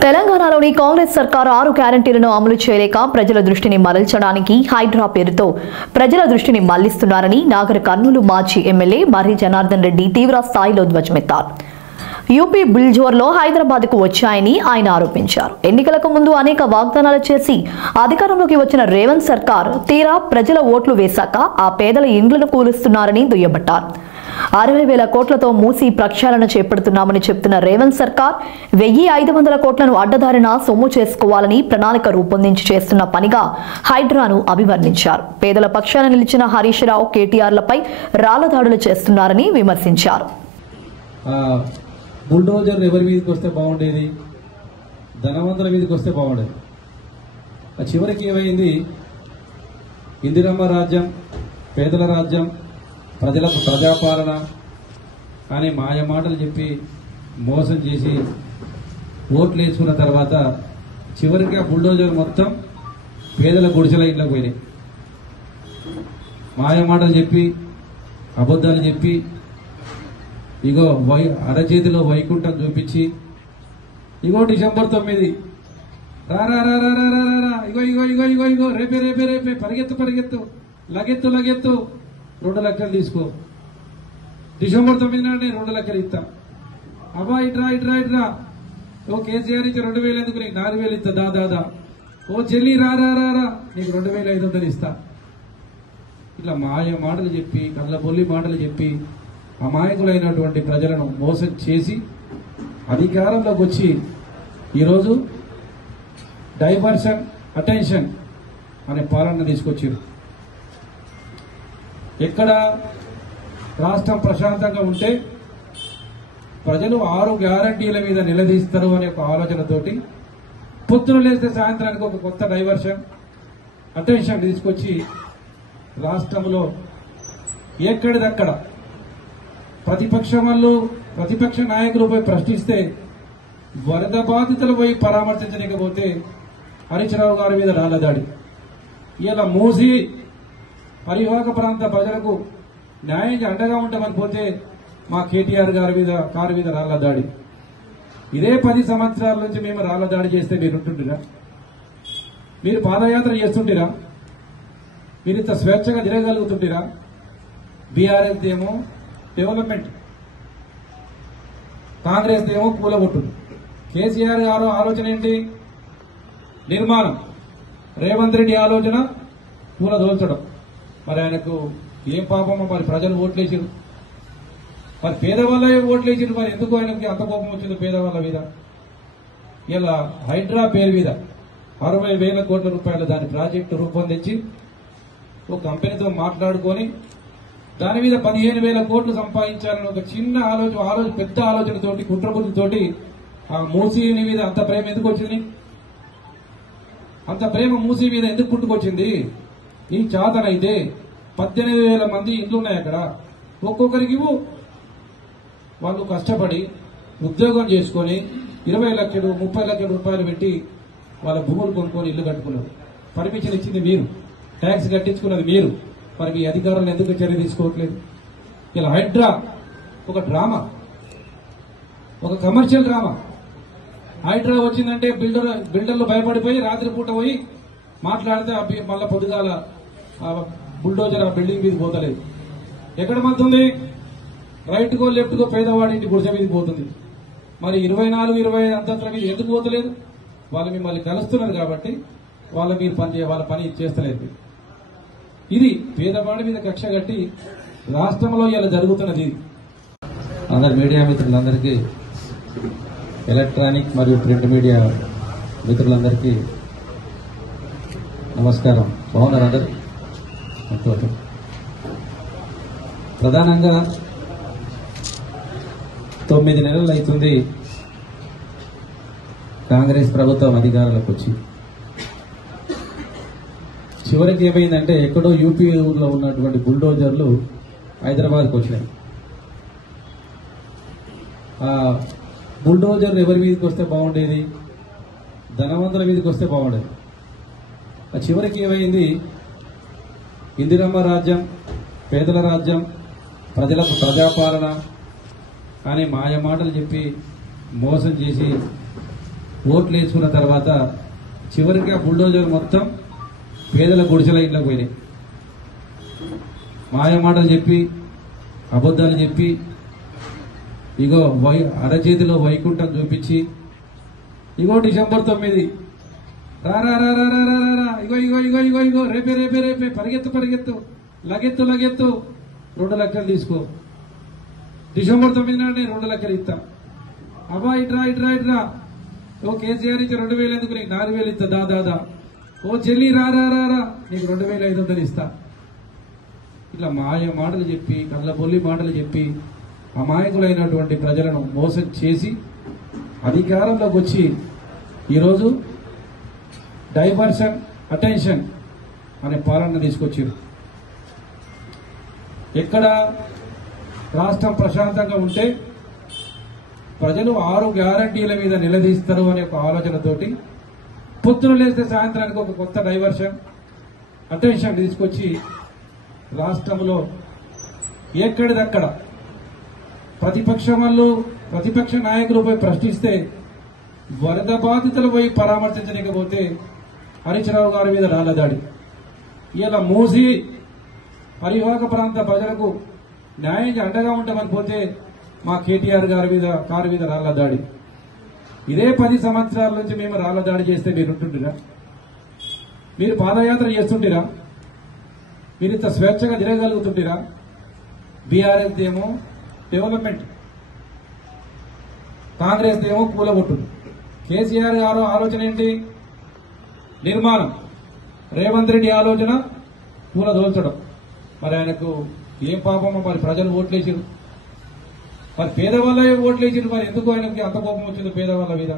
తెలంగాణలోని కాంగ్రెస్ సర్కార్ 6 గ్యారెంటీలను అమలు చేయలేక ప్రజల దృష్టిని మరల్చడానికి హైడ్రా పేరుతో ప్రజల దృష్టిని మళ్లిస్తున్నారని నాగర్ కర్నూలు మాజీ ఎమ్మెల్యే మర్రి జనార్దన్ రెడ్డి తీవ్ర స్థాయిలో ధ్వజమెత్తారు. యూపీ బుల్జోర్లో హైదరాబాద్కు వచ్చాయని ఆయన ఆరోపించారు. ఎన్నికలకు ముందు అనేక వాగ్దానాలు చేసి అధికారంలోకి వచ్చిన రేవంత్ సర్కార్ తీరా ప్రజల ఓట్లు వేశాక ఆ పేదల ఇండ్లను కూలుస్తున్నారని దుయ్యబట్టారు. 60,000 కోట్లతో మూసి ప్రక్షాళన చేపడుతున్నామని చెప్తున్న రేవంత్ సర్కార్ 1,500 కోట్లను అడ్డదారిన సొమ్ము చేసుకోవాలని ప్రణాళిక రూపొందించి చేస్తున్న పనిగా హైడ్రాను అభివర్ణించారు. పేదల పక్షాన నిలిచిన హరీష్ రావు, కేటీఆర్లపై రాళ్లదాడులు చేస్తున్నారని విమర్శించారు. బుల్డోజర్ ఎవరి మీదకి వస్తే బాగుండేది, ధనవంతుల మీదకి వస్తే బాగుండేది. చివరికి ఏమైంది? ఇందిరమ్మ రాజ్యం, పేదల రాజ్యం, ప్రజలకు ప్రజాపాలన కానీ మాయ మాటలు చెప్పి మోసం చేసి ఓట్లు వేసుకున్న తర్వాత చివరికి ఆ బుల్డోజర్ మొత్తం పేదల గుడిసెల ఇంట్లోకి పోయినాయి. మాయ మాటలు చెప్పి అబద్ధాలు చెప్పి ఇగో అరచేతిలో వైకుంఠం చూపించి ఇగో డిసెంబర్ 9 రా రా రా రా రా రా రా ఇగో ఇగో ఇగో ఇగో ఇగో రేపే రేపే రేపే పరిగెత్తు పరిగెత్తు లగెత్తు లగెత్తు 2 లక్షలు తీసుకో, డిసెంబర్ 9 నాడు 2 లక్షలు ఇస్తా. అబ్బా ఇట్రా ఇట్రా ఇట్రా, ఓ కేసీఆర్ ఇచ్చి 2,000 ఎందుకు, నీకు 4,000 ఇస్తా దాదా. ఓ చెల్లి రా రా రా రా నీకు 2,500 ఇస్తా. ఇట్లా మాయ మాటలు చెప్పి కళ్ళబొల్లి మాటలు చెప్పి అమాయకులైనటువంటి ప్రజలను మోసం చేసి అధికారంలోకి వచ్చి ఈరోజు డైవర్షన్ అటెన్షన్ అనే పాలన తీసుకొచ్చారు. ఎక్కడ రాష్ట్రం ప్రశాంతంగా ఉంటే ప్రజలు 6 గ్యారంటీల మీద నిలదీస్తారు అనే ఒక ఆలోచనతోటి పొద్దున లేస్తే సాయంత్రానికి ఒక కొత్త డైవర్షన్ అటెన్షన్ తీసుకొచ్చి రాష్ట్రంలో ఎక్కడిదక్కడ ప్రతిపక్ష నాయకులు పోయి ప్రశ్నిస్తే వరద బాధితులు పోయి పరామర్శించలేకపోతే హరీష్ రావు గారి మీద రాళ్లదాడి. ఇలా మూసి పరివాహక ప్రాంత ప్రజలకు న్యాయంగా అండగా ఉంటామని పోతే మా కేటీఆర్ గారి మీద కారు మీద రాళ్లదాడి. ఇదే 10 సంవత్సరాల నుంచి మేము రాళ్లదాడి చేస్తే మీరు ఉంటుంటారా? మీరు పాదయాత్ర చేస్తుంటారా? మీరు ఇంత స్వేచ్ఛగా తిరగలుగుతుంటారా? బీఆర్ఎస్ ఏమో డెవలప్మెంట్, కాంగ్రెస్ ఏమో కూలగొట్టు. కేసీఆర్ గారు ఆలోచన ఏంటి? నిర్మాణం. రేవంత్ రెడ్డి ఆలోచన కూలదోల్చడం. మరి ఆయనకు ఏం పాపమో, మరి ప్రజలు ఓట్లేసారు, మరి పేదవాళ్ళే ఓట్లేసారు, మరి ఎందుకు ఆయనకి అంత కోపం వచ్చింది పేదవాళ్ళ మీద? ఇలా హైడ్రా పేరు మీద 60,000 కోట్ల రూపాయల దాని ప్రాజెక్టు రూపొందించి ఒక కంపెనీతో మాట్లాడుకొని దాని మీద 15,000 కోట్లు సంపాదించాలని ఒక చిన్న ఆలోచన పెద్ద ఆలోచనతోటి కుట్రబుద్ధితోటి ఆ మూసీ మీద అంత ప్రేమ ఎందుకు వచ్చింది? అంత ప్రేమ మూసీ మీద ఎందుకు పుట్టుకొచ్చింది? నీ చాతనైతే 18,000 మంది ఇండ్లు ఉన్నాయి అక్కడ, ఒక్కొక్కరికి వాళ్ళు కష్టపడి ఉద్యోగం చేసుకుని 20 లక్షలు 30 లక్షల రూపాయలు పెట్టి వాళ్ళ భూములు కొనుక్కొని ఇల్లు కట్టుకున్నారు. పర్మిషన్ ఇచ్చింది మీరు, ట్యాక్స్ కట్టించుకున్నది మీరు. మరి మీ అధికారులను ఎందుకు చర్య తీసుకోవట్లేదు? ఇలా హైడ్రా ఒక డ్రామా, ఒక కమర్షియల్ డ్రామా. హైడ్రా వచ్చిందంటే బిల్డర్లు భయపడిపోయి రాత్రిపూట పోయి మాట్లాడితే మళ్ళా పొద్దుగాల బుల్డోజర్ ఆ బిల్డింగ్ మీద పోతలేదు. ఎక్కడ మద్దుంది? రైట్ గో లెఫ్ట్ గో పేదవాడి ఇంటి గుడిసె మీద పోతుంది. మరి 24, 25 అంతస్తుల మీద ఎందుకు పోతలేదు? వాళ్ళు మిమ్మల్ని కలుస్తున్నారు కాబట్టి వాళ్ళ పని చేస్తలేదు. ఇది పేదవాడి మీద కక్ష కట్టి రాష్ట్రంలో ఇలా జరుగుతున్నది. అందరు మీడియా మిత్రులందరికీ, ఎలక్ట్రానిక్ మరియు ప్రింట్ మీడియా మిత్రులందరికీ నమస్కారం. బాగున్నారు అందరు? ప్రధానంగా 9 నెలలు అవుతుంది కాంగ్రెస్ ప్రభుత్వం అధికారంలోకి వచ్చి. చివరికి ఏమైందంటే ఎక్కడో యూపీలో ఉన్నటువంటి బుల్డోజర్లు హైదరాబాద్కి వచ్చినాయి. ఆ బుల్డోజర్ ఎవరి మీదకి వస్తే బాగుండేది, ధనవంతుల మీదకి వస్తే బాగుండేది. చివరికి ఏమైంది? ఇందిరమ్మ రాజ్యం, పేదల రాజ్యం, ప్రజలకు ప్రజాపాలన కానీ మాయ మాటలు చెప్పి మోసం చేసి ఓట్లు వేసుకున్న తర్వాత చివరికి ఆ బుల్డోజర్ మొత్తం పేదల గుడిసెల ఇంట్లోకి పోయినాయి. మాయమాటలు చెప్పి అబద్ధాలు చెప్పి ఇగో అరచేతిలో వైకుంఠం చూపించి ఇగో డిసెంబర్ 9 రా రా రా రా రా రా రా ఇగో ఇగో ఇగో ఇగో ఇగో రేపే రేపే రేపే పరిగెత్తు పరిగెత్తు లగెత్తు లగెత్తు 2 లక్షలు తీసుకో. డిసెంబర్ 9 నాడే 2 లక్షలు ఇస్తా. అబ్బా ఇట్రా ఇట్రా ఇట్రా. ఓ కేసీఆర్ ఇచ్చి 2000 ఎందుకు నీకు 4000 ఇస్తా దాదా. ఓ చెల్లి రా రా రా రా నీకు 2500 ఇస్తా. ఇట్లా మాయ మాటలు చెప్పి కళ్ళబొల్లి మాటలు చెప్పి అమాయకులైనటువంటి ప్రజలను మోసం చేసి అధికారంలోకి వచ్చి ఈరోజు డైవర్షన్ అటెన్షన్ అనే పాలన తీసుకొచ్చారు. ఎక్కడ రాష్ట్రం ప్రశాంతంగా ఉంటే ప్రజలు 6 గ్యారంటీల మీద నిలదీస్తారు అనే ఒక ఆలోచనతోటి పొద్దున లేస్తే సాయంత్రానికి ఒక కొత్త డైవర్షన్ అటెన్షన్ తీసుకొచ్చి రాష్ట్రంలో ఎక్కడిదక్కడ ప్రతిపక్ష నాయకులు పోయి ప్రశ్నిస్తే వరద బాధితులు పోయి పరామర్శించలేకపోతే హరీశ్రావు గారి మీద రాళ్ల దాడి. ఇలా మూసి పరివాహక ప్రాంత ప్రజలకు న్యాయంగా అండగా ఉంటామని పోతే మా కేటీఆర్ కారు మీద రాళ్ల దాడి. ఇదే 10 సంవత్సరాల నుంచి మేము రాళ్ల దాడి చేస్తే మీరు ఉంటుంటారా? మీరు పాదయాత్ర చేస్తుంటారా? మీరు ఇంత స్వేచ్ఛగా తిరగలుగుతుంటారా? బీఆర్ఎస్ ఏమో డెవలప్మెంట్, కాంగ్రెస్ ఏమో కూలగొట్టు. కేసీఆర్ గారు ఆలోచన ఏంటి? నిర్మాణం. రేవంత్ రెడ్డి ఆలోచన కూలదోల్చడం. మరి ఆయనకు ఏం పాపమో మరి ప్రజలు ఓట్లేసారు. మరి పేదవాళ్ళే ఓట్లేసారు. మరి ఎందుకు ఆయనకి అంత కోపం వచ్చింది పేదవాళ్ళ మీద?